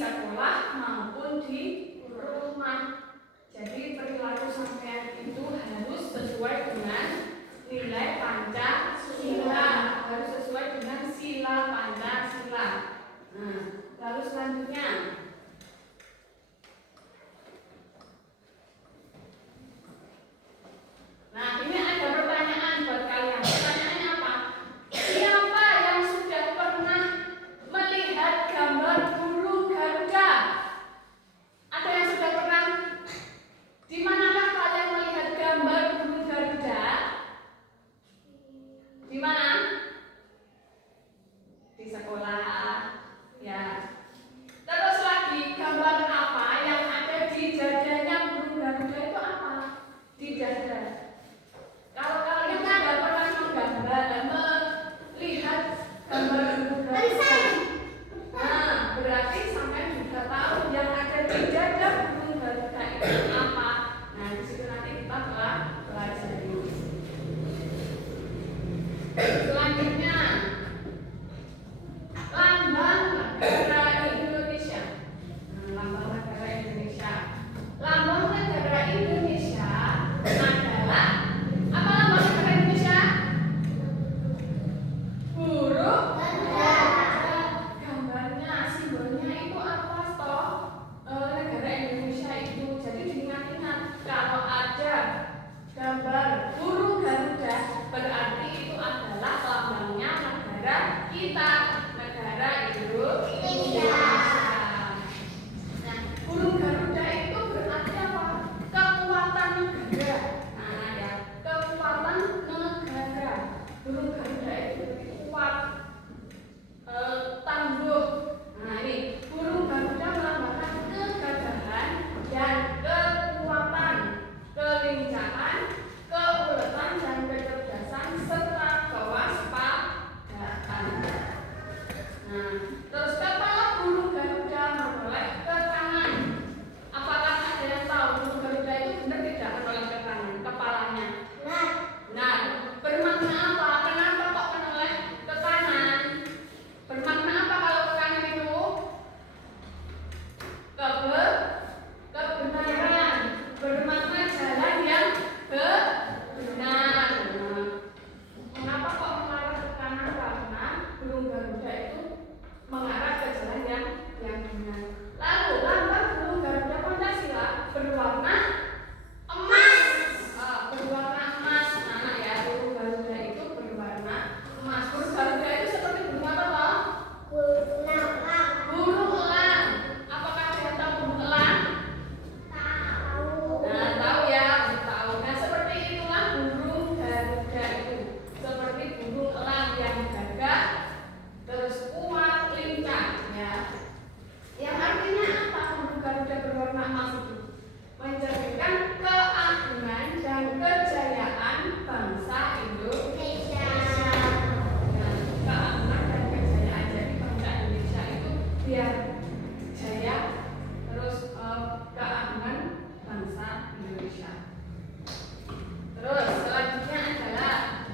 sekolah maupun di rumah. Jadi perilaku sampean itu harus sesuai dengan nilai Pancasila, harus sesuai dengan sila Pancasila. Nah, lalu selanjutnya, nah ini ada pertanyaan buat kalian. Pertanyaannya apa? Siapa yang sudah pernah melihat gambar burung Garuda? Ada yang sudah pernah? Di manakah kalian melihat gambar burung Garuda? Di mana? Di sekolah, ya. Terus lagi, gambar apa yang ada di dadanya burung Garuda itu apa? Di dada. Kalau kalian sudah pernah menggambar dan melihat gambar burung Garuda, nah berarti sampai juga tahu yang ada di dada burung Garuda itu apa. Nah di situ nanti kita pelajari. Selanjutnya, lambang negara Indonesia. Lambang negara Indonesia. Lambang negara Indonesia adalah apa? Lambang negara Indonesia? Huruf gambarnya, simbolnya itu apa toh? Negara Indonesia itu. Jadi diingat-ingat kalau ada gambar burung Garuda berarti itu adalah lambangnya negara kita, negara Indonesia. Nah, burung Garuda itu berarti apa? Kekuatan negara. Nah, ya, kekuatan negara. Burung Garuda itu kuat, tangguh. Nah, ini burung Garuda melambangkan kegagahan dan kekuatan, kelincahan, keuletan dan kecerdasan serta kewaspadaan. Nah, terus kepala burung Garuda menoleh ke kanan. Apakah ada yang tahu burung Garuda itu benar tidak menoleh ke kanan kepalanya? Nah, bermakna apa? Kenapa kok menoleh ke kanan? Bermakna apa kalau ke kanan itu? Kebenaran. Bermakna jalan yang benar. Mengapa kok mengarah ke kanan? Karena burung Garuda itu mengarah ke jalan yang benar. Lalu lambang burung Garuda Pancasila berwarna emas. Berwarna emas. Nah, ya, burung Garuda itu berwarna emas. Burung Garuda itu seperti burung apa toh? Burung elang. Apakah kalian tahu burung elang? Nah, tahu ya, tahu. Nah, seperti itulah burung Garuda itu. Seperti burung elang yang gagah, terus kuat, lincah, ya. Yang artinya apa burung Garuda berwarna emas itu? Mencerminkan keagungan dan kejayaan bangsa Indonesia. Nah, keagungan dan kejayaan jadi bangsa Indonesia itu biar jaya, terus keagungan bangsa Indonesia. Terus selanjutnya adalah,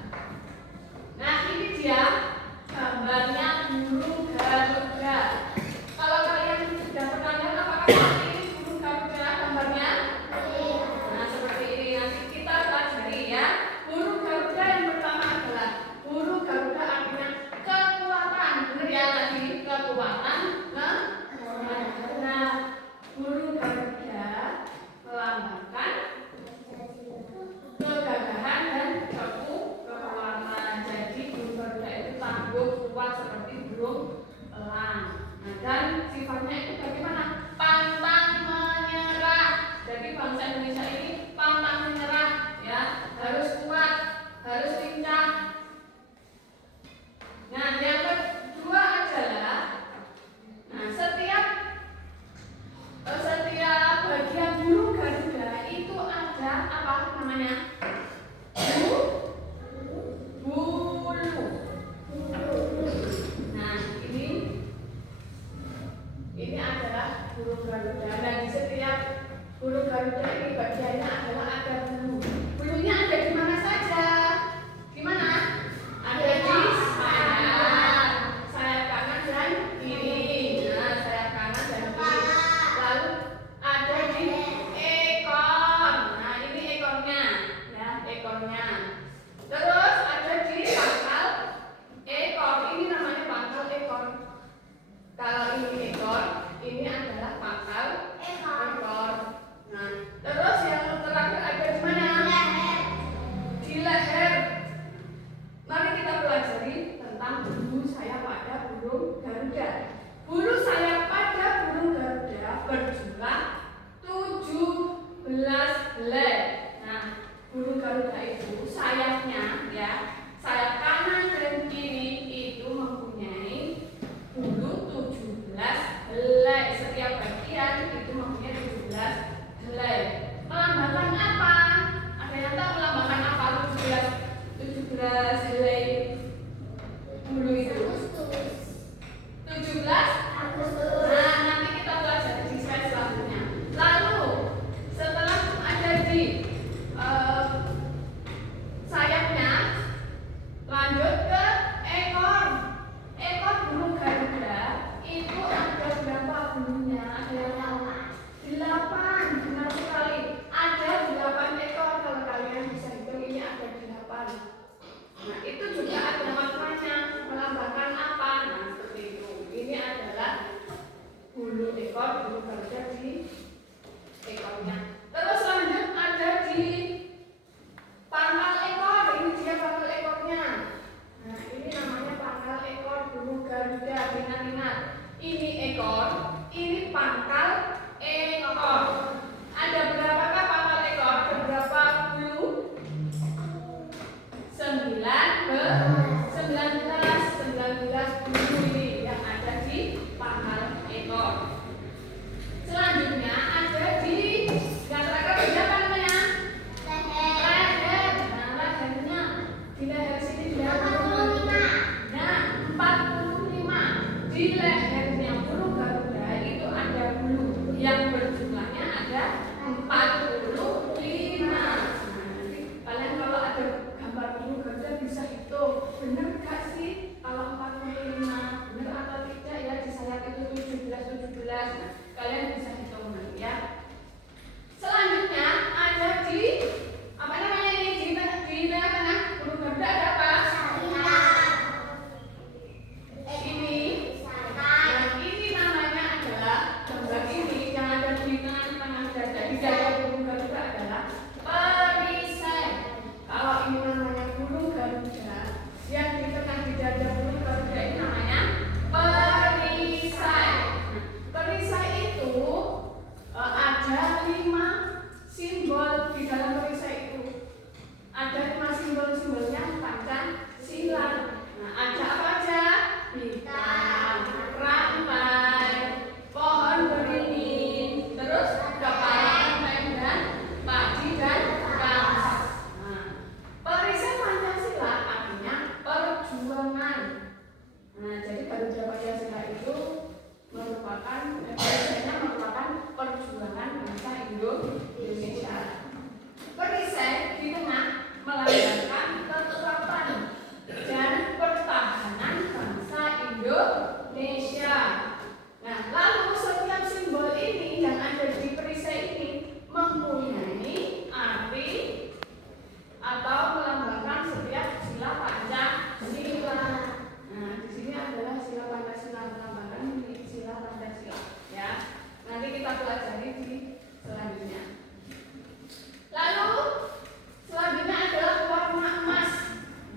nah ini dia gambarnya burung Garuda. Kalau kalian sudah pernah lihat, apakah seperti ini burung Garuda gambarnya? Nah seperti ini, nanti kita pelajari ya. Burung Garuda yang pertama adalah burung Garuda artinya kekuatan, benar ya tadi, kekuatan. Nah, burung Garuda melambangkan kegagahan dan kekuatan. Jadi burung Garuda itu tangguh, kuat seperti burung elang. Nah, dan sifatnya itu bagaimana? Pantang menyerah. Jadi bangsa Indonesia ini pantang menyerah, ya, harus kuat, harus lincah. Nah, yang kedua adalah, nah setiap bagian burung Garuda itu ada apa namanya? Bulu. Nah, ini adalah burung Garuda. Dan di setiap burung Garuda ini bagiannya adalah ada bulu. Bulunya ada di mana saja? Di mana? Ada di sayap kanan dan kiri. Nah, sayap kanan dan kiri. ekor burung garuda di ekornya. Terus lanjut ada di pangkal ekor, ini dia pangkal ekornya. Nah, ini namanya pangkal ekor burung garuda. Ingat-ingat, ini ekor, ini pangkal ekor. Ada berapakah pangkal ekor? Berberapa bulu? 19 bulu ini yang ada di pangkal ekor. Selanjutnya ada di kata-kata apa namanya? Leher. Nah, lehernya di leher sini dia 45. Nah, 45. Di lehernya burung garuda itu ada bulu yang berjumlahnya ada 45. Nah, nanti kalian kalau ada gambar burung garuda bisa hitung, benar gak sih kalau 45? Benar atau tidak ya? Di sayap itu 17. Nah, kalian bisa hitung nanti ya. Selanjutnya ada di apa namanya ini? Di tengah-tengah burung garuda ada apa? Ini. Nah, ini namanya adalah gambar ini yang ada di tengah-tengah dada. Di dada burung garuda adalah perisai. Kalau ini namanya burung garuda, yang di tengah di dada burung garuda ini namanya perisai. Perisai itu ada 5 simbol di dalam perisai itu. Ada 5 simbol-simbolnya Pancasila. Nah, ada apa aja? Bintang, rampai, pohon beringin, terus kepala dan padi dan kapas. Nah, perisai Pancasila artinya perjuangan. Nah, jadi Garuda Pancasila itu merupakan perisainya merupakan perjuangan bangsa Indonesia. Perisai di tengah melambangkan kekuatan dan pertahanan bangsa Indonesia. Nah, lalu setiap simbol ini yang ada di perisai ini mempunyai arti atau melambangkan setiap sila Pancasila. Nah, di sini adalah sila Pancasila, melambangkan sila Pancasila. Ya, nanti kita pelajari di selanjutnya. Lalu selanjutnya adalah warna emas.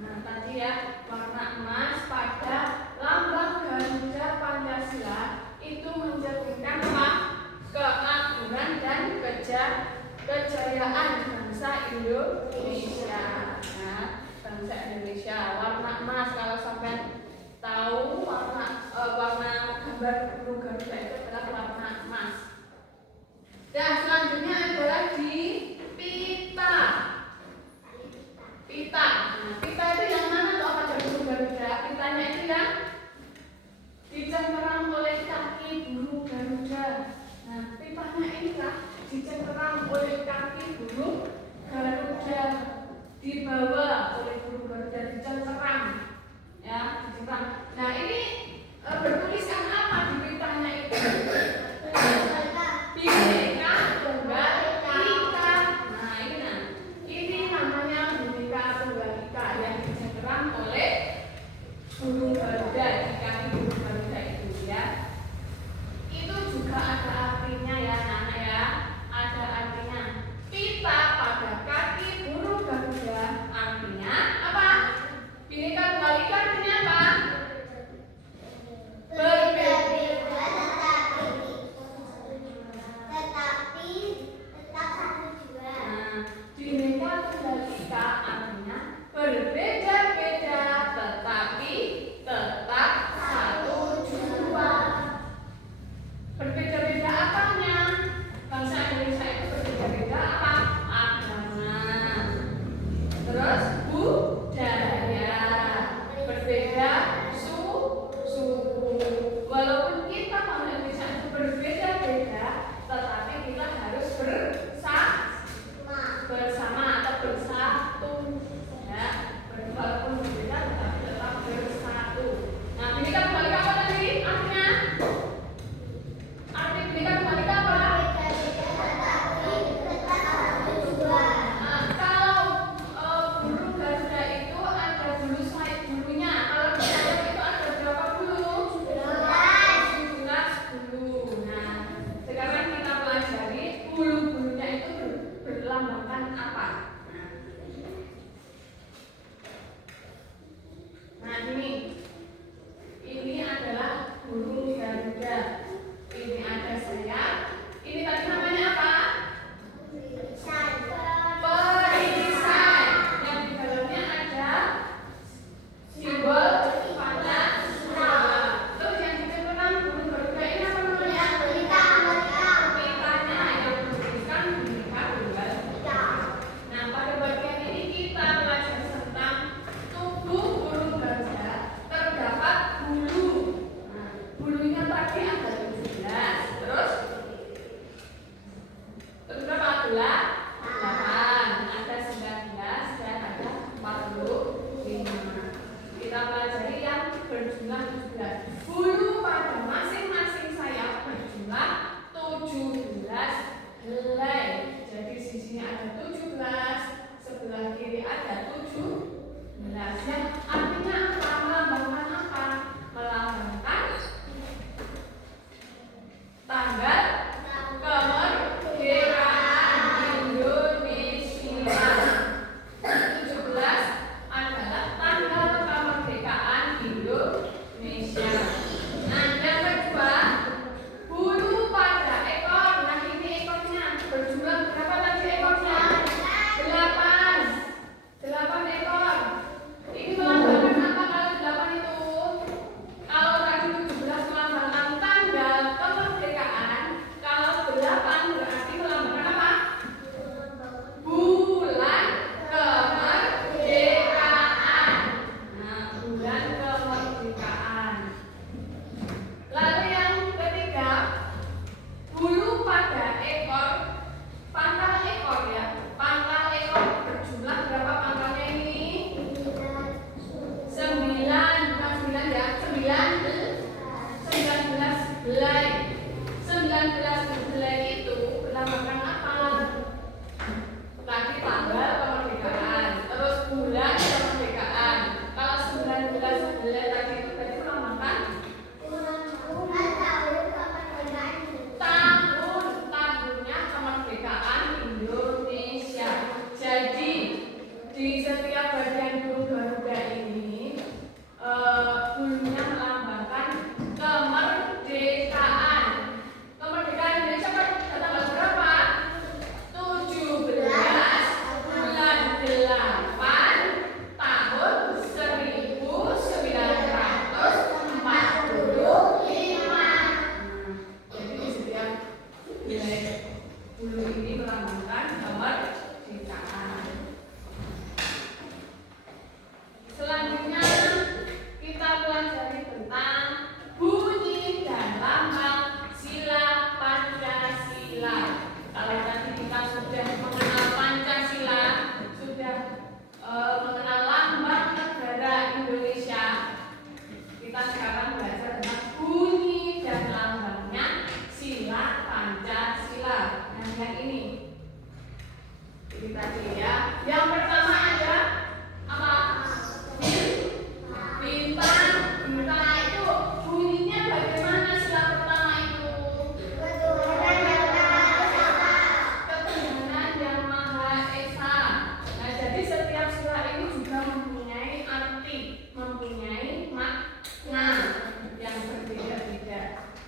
Nah, tadi ya, warna emas pada lambang Garuda Pancasila itu mencerminkan apa? Keagungan dan kejayaan bangsa Indonesia. Nah, bangsa Indonesia, warna emas. Kalau sampai tahu warna gambar burung garuda itu adalah warna emas. Dan selanjutnya adalah di pita. Pita. Nah, pita itu yang mana tuh pada burung garuda? Pitanya itu yang dicengkeram oleh kaki burung garuda. Nah, pitanya inilah dicengkeram oleh kaki burung garuda, dibawa oleh burung garuda, dicengkeram, ya, dicengkeram. Nah, ini bertuliskan apa di pitanya itu?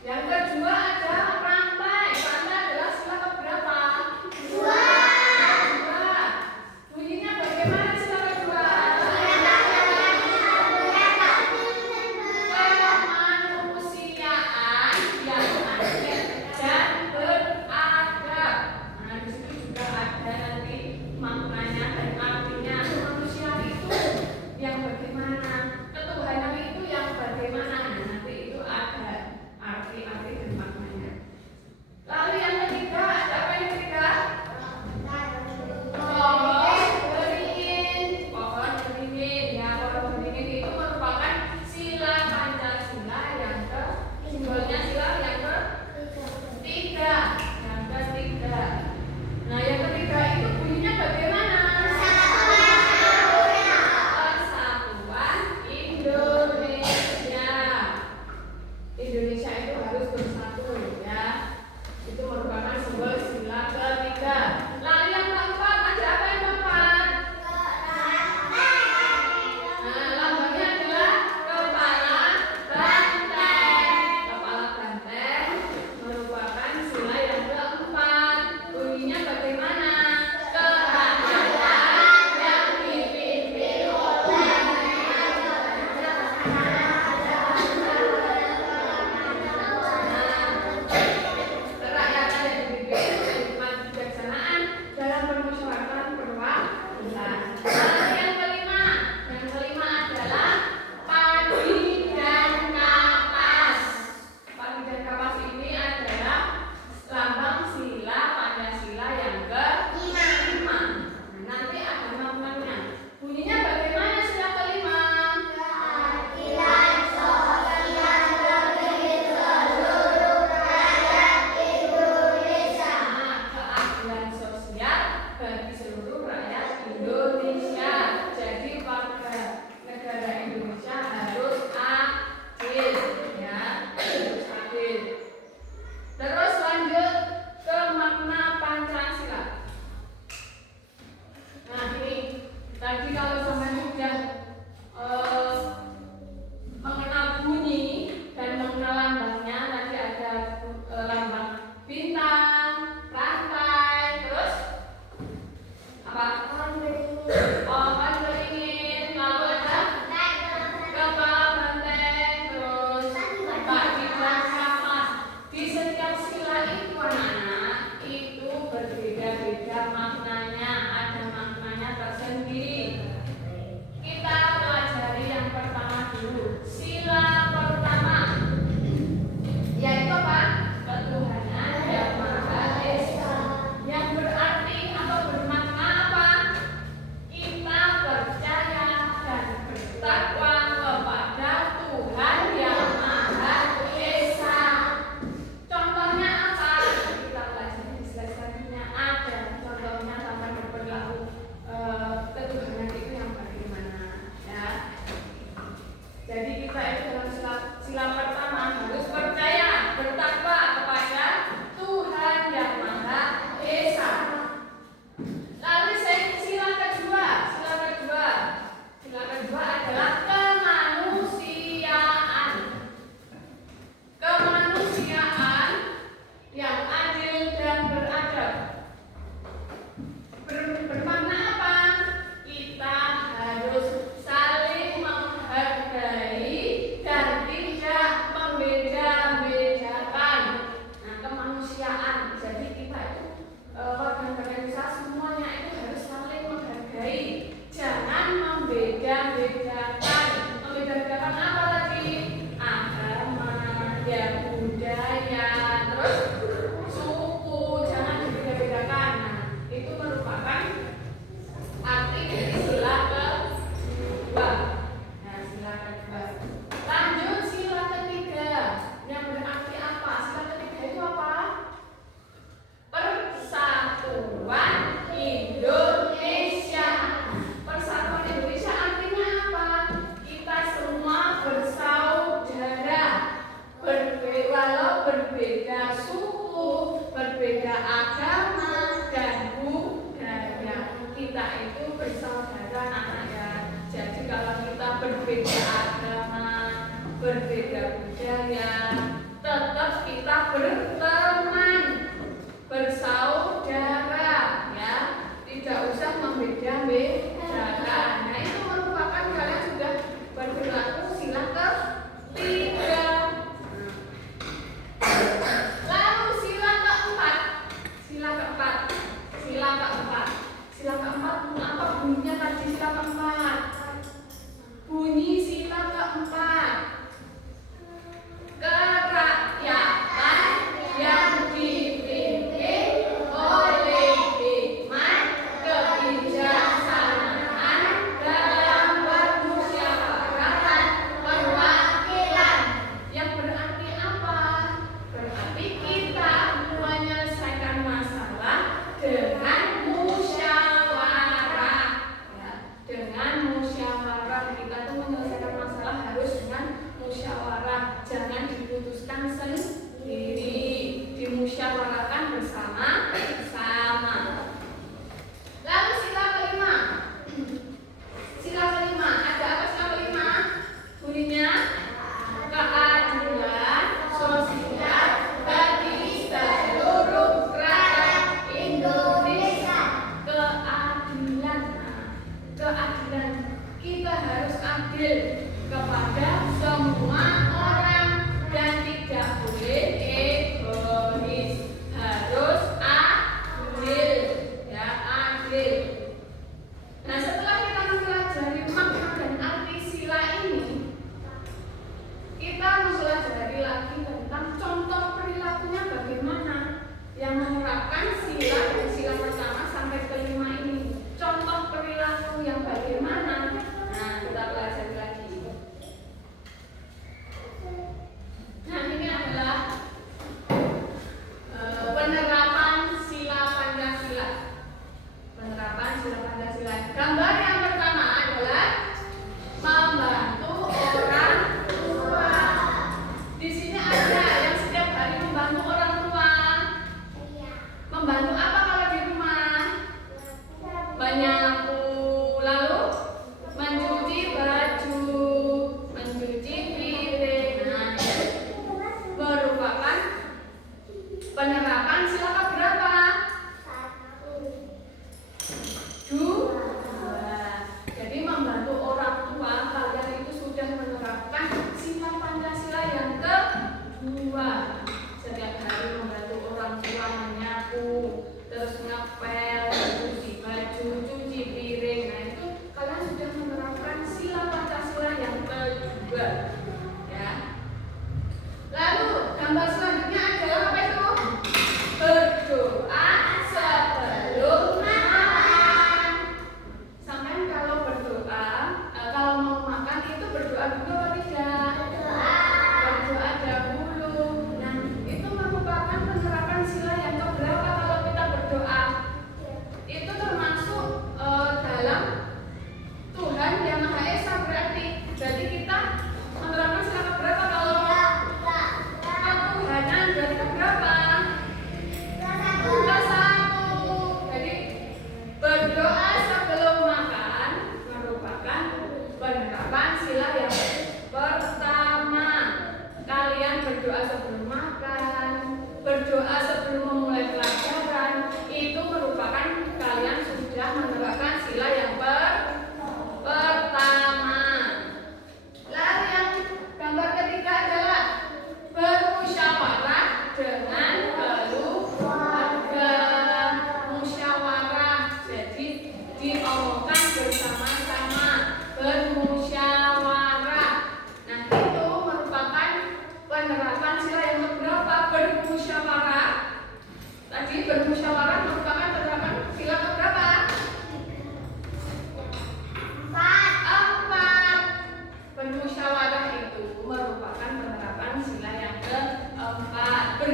Yang kedua ada rantai. Rantai adalah sila keberapa? Dua. Bunyinya bagaimana sila kedua? Kemanusiaan yang adil dan beradab. Nah, di situ juga ada nanti maknanya dan artinya. Manusia itu yang bagaimana, ketuhanan itu yang bagaimana. Nah, nanti itu ada arti-arti dan maknanya. Lalu yang ketiga, ada apa yang ketiga? Pohon beringin. Pohon beringin, ya, pohon beringin itu merupakan sila Pancasila yang ke simbolnya sila yang ketiga. Yang ketiga. Nah, yang ketiga itu bunyinya bagaimana? Persatuan Indonesia. Indonesia itu harus bersatu, ya. Itu merupakan simbol sila ketiga. Lalu yang keempat, ada apa yang keempat? Nah, lambangnya adalah kepala banteng. Kepala banteng merupakan sila yang keempat. Bunyinya bagaimana? Kerajaan yang dipimpin oleh kerakyatan yang dipimpin oleh hikmat kebijaksanaan dalam permusyawaratan perwakilan. Lalu yang kelima adalah padi dan kapas. Padi dan kapas ini adalah lambang sila Pancasila yang kelima. Nah, nanti ada maknanya. Bunyinya bagaimana sila kelima? Keadilan sosial bagi seluruh rakyat Indonesia. Nah, keadilan sosial bagi seluruh rakyat Indonesia. Jadi warga negara Indonesia harus adil, ya, harus adil. Terus lanjut ke makna Pancasila. Nah, ini tadi kalau sampai sudah mengenal bunyi dan mengenal lambangnya, tadi ada lambang bintang, rantai, terus apa? Pohon beringin, lalu ada kepala banteng, terus padi dan kapas. Di setiap sila itu anak-anak itu berbeda-beda maknanya, ada maknanya tersendiri. Kita pelajari yang pertama dulu. Sila pertama yaitu apa? Ketuhanan yang Maha Esa. Yang berarti atau bermakna apa? Kita percaya dan bertakwa kepada Tuhan yang Maha Esa. Contohnya apa? Kita pelajari di slide selanjutnya ada contohnya sampai berlaku ketuhanan itu yang bagaimana, ya. Jadi kita itu dalam sila pertama harus percaya, bertakwa kepada Tuhan yang Maha Esa. Lalu sila kedua adalah kemanusiaan. Kemanusiaan yang adil dan beradab. Bermakna apa? Kita harus saling menghargai dan tidak membeda-bedakan. Nah, kemanusiaan. Jadi kita itu warga negara Indonesia semuanya itu harus saling menghargai. Jangan membeda-bedakan. Membeda-bedakan apa lagi? Agama, ya, budaya, terus suku, jangan dibeda-bedakan. Nah, itu merupakan arti dari sila kedua. Nah, sila kedua. Lanjut sila ketiga. Yang berarti apa? Sila ketiga itu apa? Persatuan Indonesia. Persatuan Indonesia artinya apa? Kita semua bersaudara. Walau berbeda suku, berbeda agama dan budaya, kita itu bersaudara, anak, ya. Jadi kalau kita berbeda agama, berbeda budaya, tetap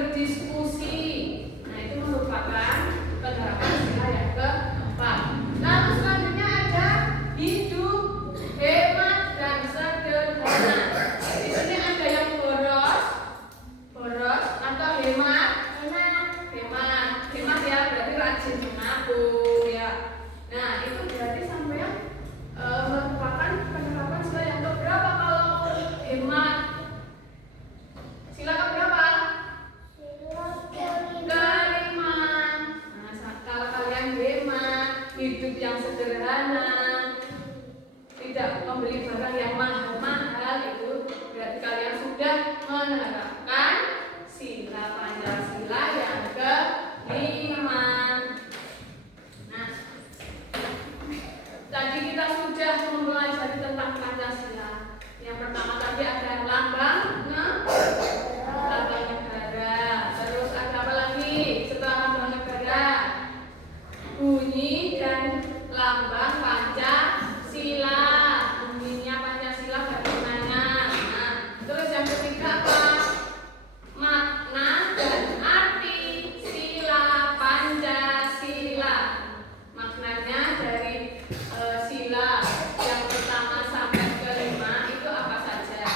berdiskusi. Nah, itu merupakan penerapan sila yang keempat. Lalu selanjutnya ada hidup, hemat, dan sederhana. Di sini ada yang boros atau hemat. Hemat ya, berarti rajin menabung ya. Nah, itu berarti sampai merupakan penerapan sila yang keberapa kalau hemat? Sila keberapa? Kelima. Nah, kalau kalian hemat, hidup yang sederhana, tidak membeli barang yang mahal-mahal, itu berarti kalian sudah menerapkan sila Pancasila yang kelima. Nah, tadi kita sudah mempelajari tentang Pancasila. Yang pertama tadi ada lambang negara. Terus ada apa lagi setelah lambang negara? Bunyi dan lambang Pancasila. Bunyinya Pancasila bagaimana? Nah, terus yang ketiga apa? Makna dan arti sila Pancasila. Maknanya dari sila yang pertama sampai kelima itu apa saja?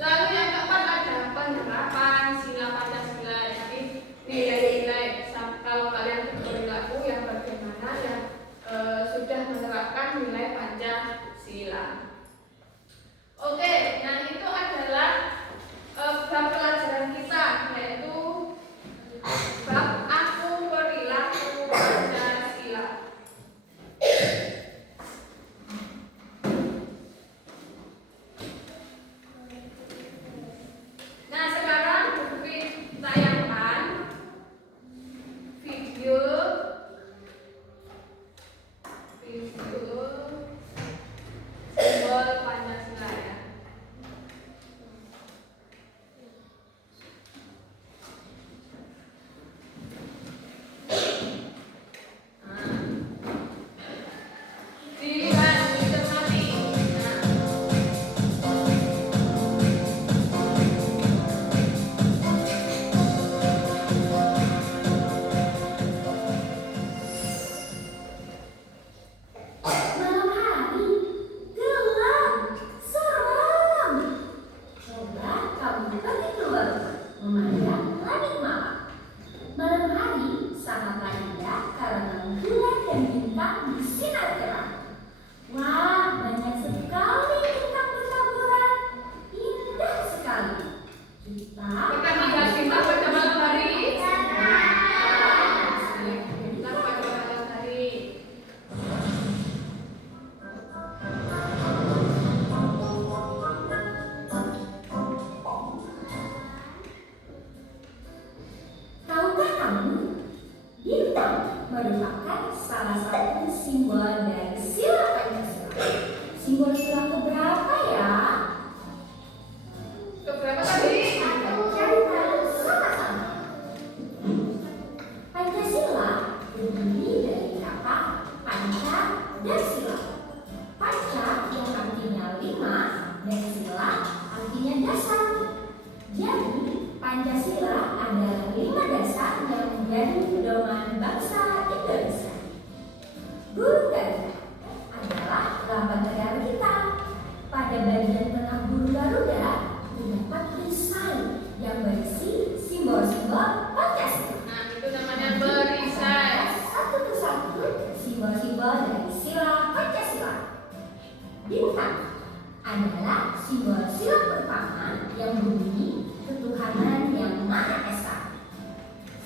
Lalu yang keempat ada penerapan sila Pancasila. Jadi nilai-nilai kalau kalian berperilaku yang bagaimana yang sudah menerapkan nilai Pancasila. Oke, nah itu adalah bab pelajaran kita, yaitu bab aku perilaku Pancasila. Nah, sekarang tayangkan video simbol Pancasila ya. Dilihat, dicermati. Malam hari gelap, serem. Coba kamu pergi keluar rumah, memandang langit malam. Malam hari sangatlah indah karena bulan dan bintang bersinar terang. Wah, banyak sekali bintang bertaburan, indah sekali. Kita Pertama bahas bintang pada malam hari. Bintang pada malam hari. tahukah kamu, bintang merupakan salah satu simbol dari sila Pancasila. Simbol sila keberapa ya? Keberapa tadi? Cari tahu sama-sama. Pancasila terdiri dari kata panca dan sila. Panca yang artinya 5 dan sila artinya dasar. Jadi Pancasila adalah 5 dasar yang menjadi pedoman bangsa Indonesia. Burung Garuda adalah lambang negara kita. Pada bagian tengah burung Garuda terdapat perisai yang berisi simbol-simbol Pancasila. Nah, itu namanya perisai. Satu persatu simbol-simbol dari sila Pancasila. Bintang adalah simbol sila pertama yang berbunyi ketuhanan yang Maha Esa.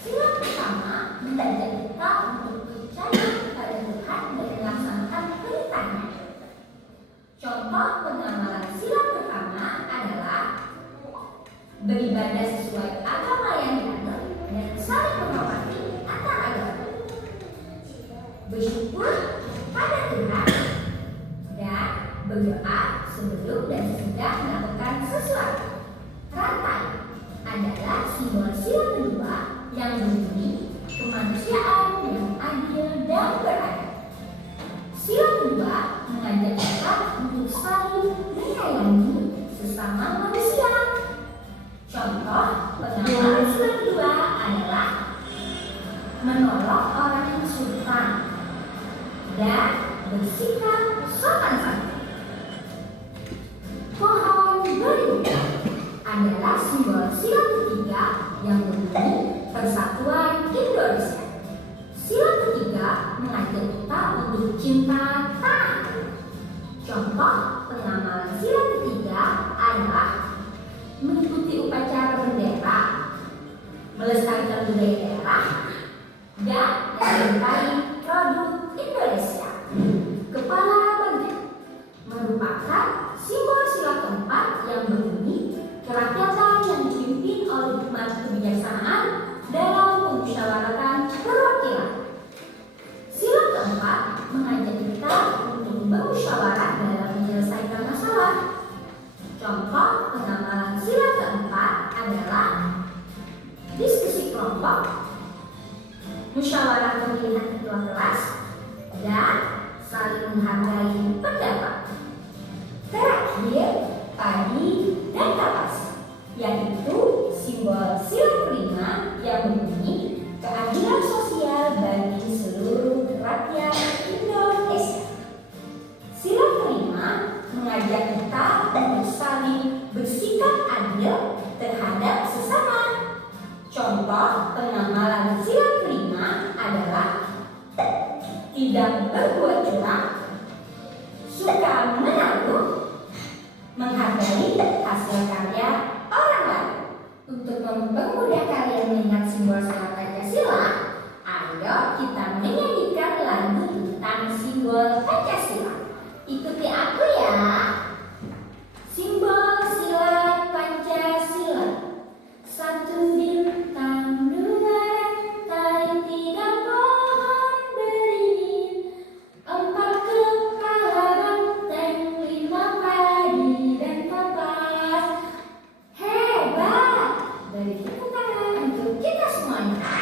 Sila pertama mengajak kita untuk percaya kepada Tuhan dan melaksanakan perintahnya. Contoh pengamalan sila pertama adalah beribadah sesuai agama yang dianut dan saling menghormati antar agama, bersyukur pada Tuhan, dan berdoa sebelum dan sesudah melakukan sesuatu. Rantai adalah simbol sila kedua yang berbunyi kemanusiaan yang adil dan beradab. Sila kedua mengajak kita untuk saling menyayangi sesama manusia. Contoh pengamalan sila kedua adalah menolong orang yang kesulitan dan bersikap sopan santun. Pohon beringin adalah simbol sila ketiga yang berbunyi Persatuan Indonesia. Sila ketiga mengajak kita untuk cinta tanah air. Contoh pengamalan sila ketiga adalah mengikuti upacara bendera, melestarikan budaya daerah, dan mencintai produk Indonesia. Kepala bagian merupakan simbol sila keempat yang berbunyi kerakyatan yang dipimpin oleh hikmat kebijaksanaan dalam pemusyawaratan perwakilan. Sila keempat mengajak kita untuk bermusyawarah dalam menyelesaikan masalah. Contoh pengamalan sila keempat adalah diskusi kelompok, musyawarah pemilihan ketua kelas, dan saling menghargai pendapat. Terakhir, padi dan kapas, yaitu simbol sila kelima yang berbunyi keadilan sosial bagi seluruh rakyat Indonesia. Sila kelima mengajak kita untuk saling bersikap adil terhadap sesama. Contoh pengamalan sila kelima adalah tidak berbuat curang, suka menaruh, menghargai hasil karya orang lain. Untuk mempermudah kalian mengingat simbol sila Pancasila, ayo kita menyanyikan lagu tentang simbol Pancasila. Ikuti aku ya. Simbol sila Pancasila, satu bintang, dua rantai, tiga pohon beringin, empat kepala banteng, lima padi dan kapas. Hebat! Beri tepuk tangan untuk kita semuanya.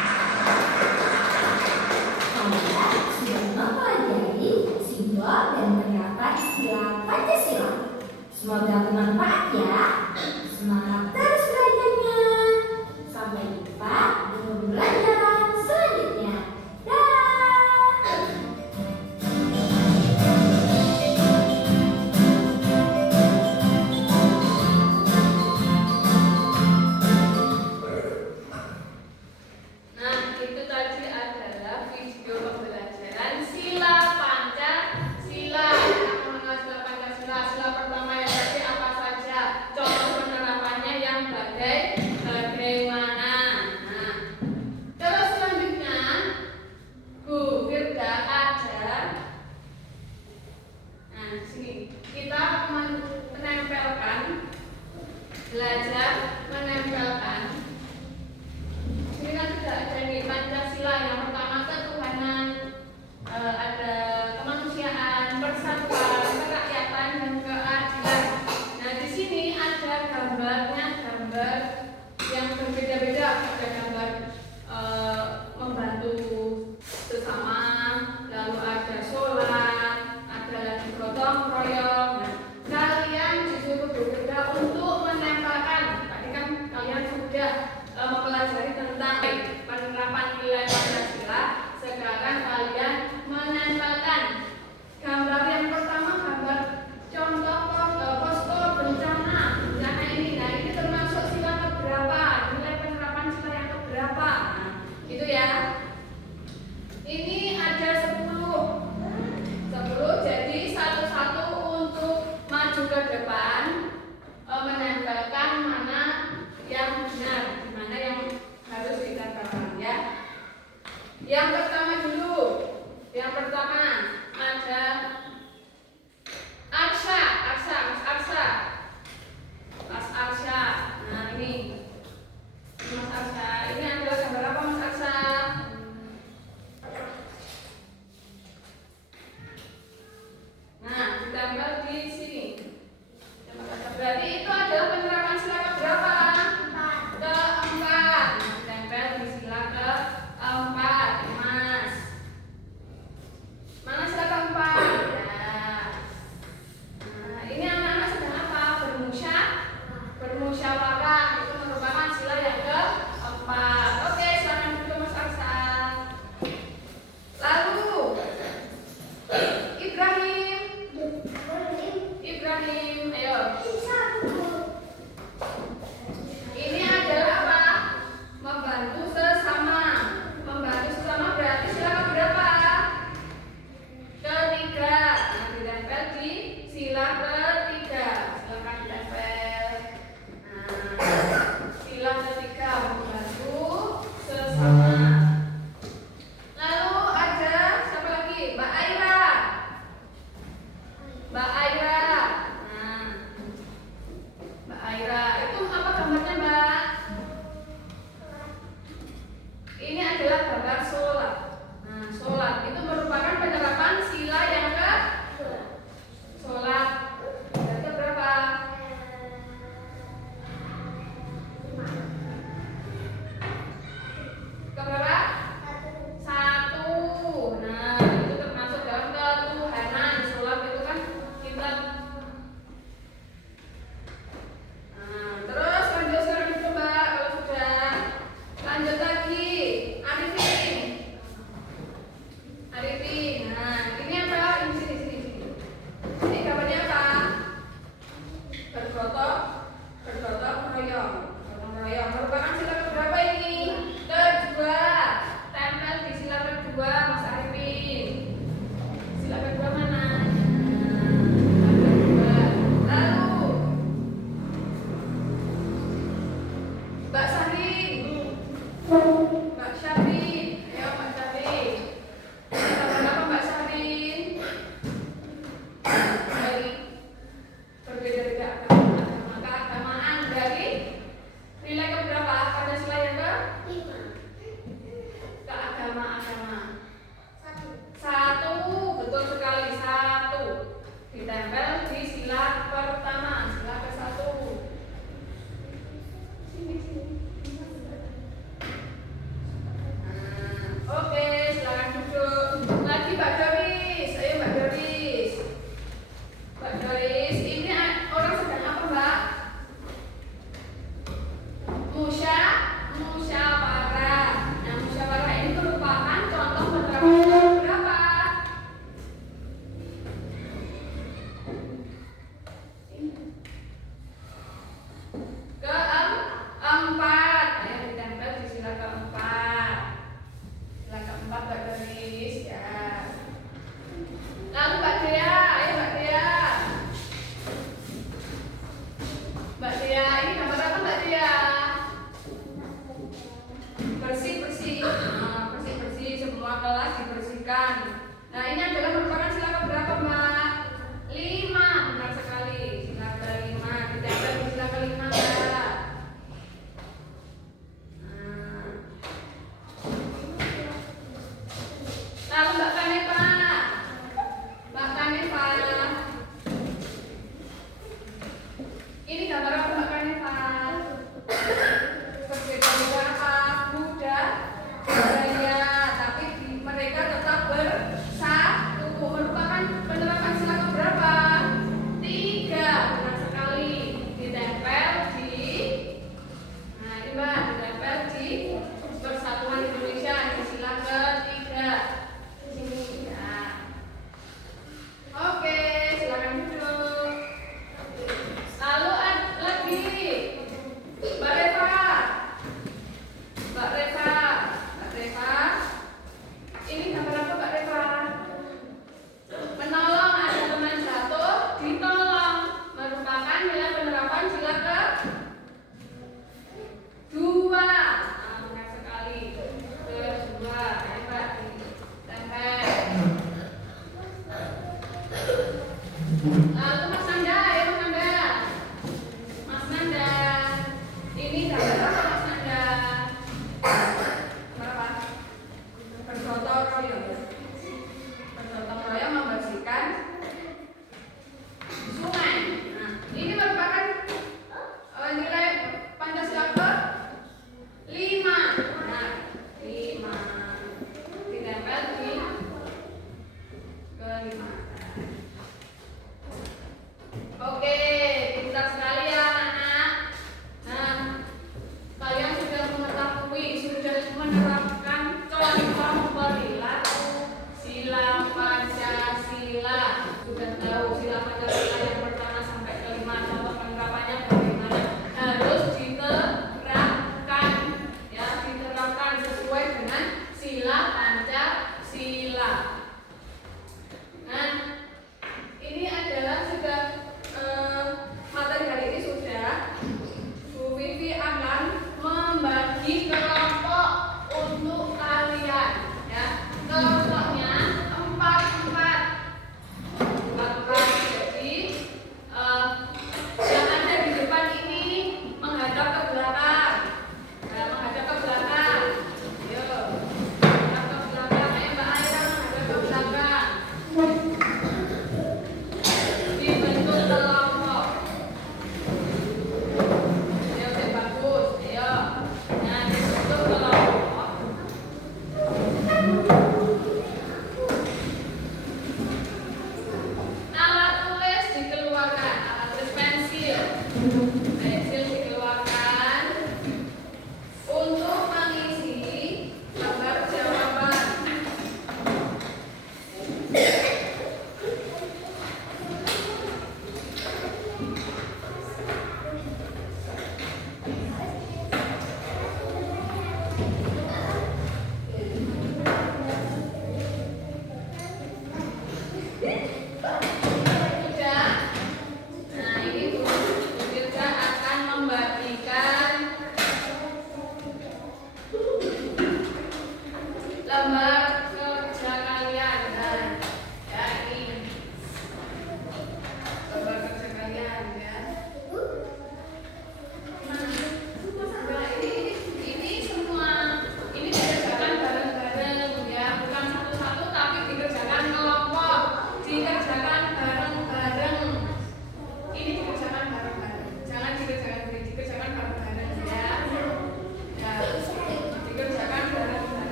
Kalian sudah mempelajari simbol dan pendapat sila Pancasila.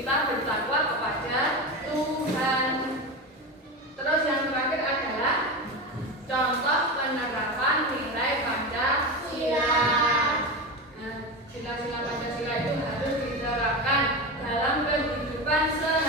kita bertakwa kepada Tuhan. Terus yang terakhir adalah contoh penerapan nilai Pancasila. Nah, sila-sila Pancasila itu harus diterapkan dalam kehidupan sehari-hari.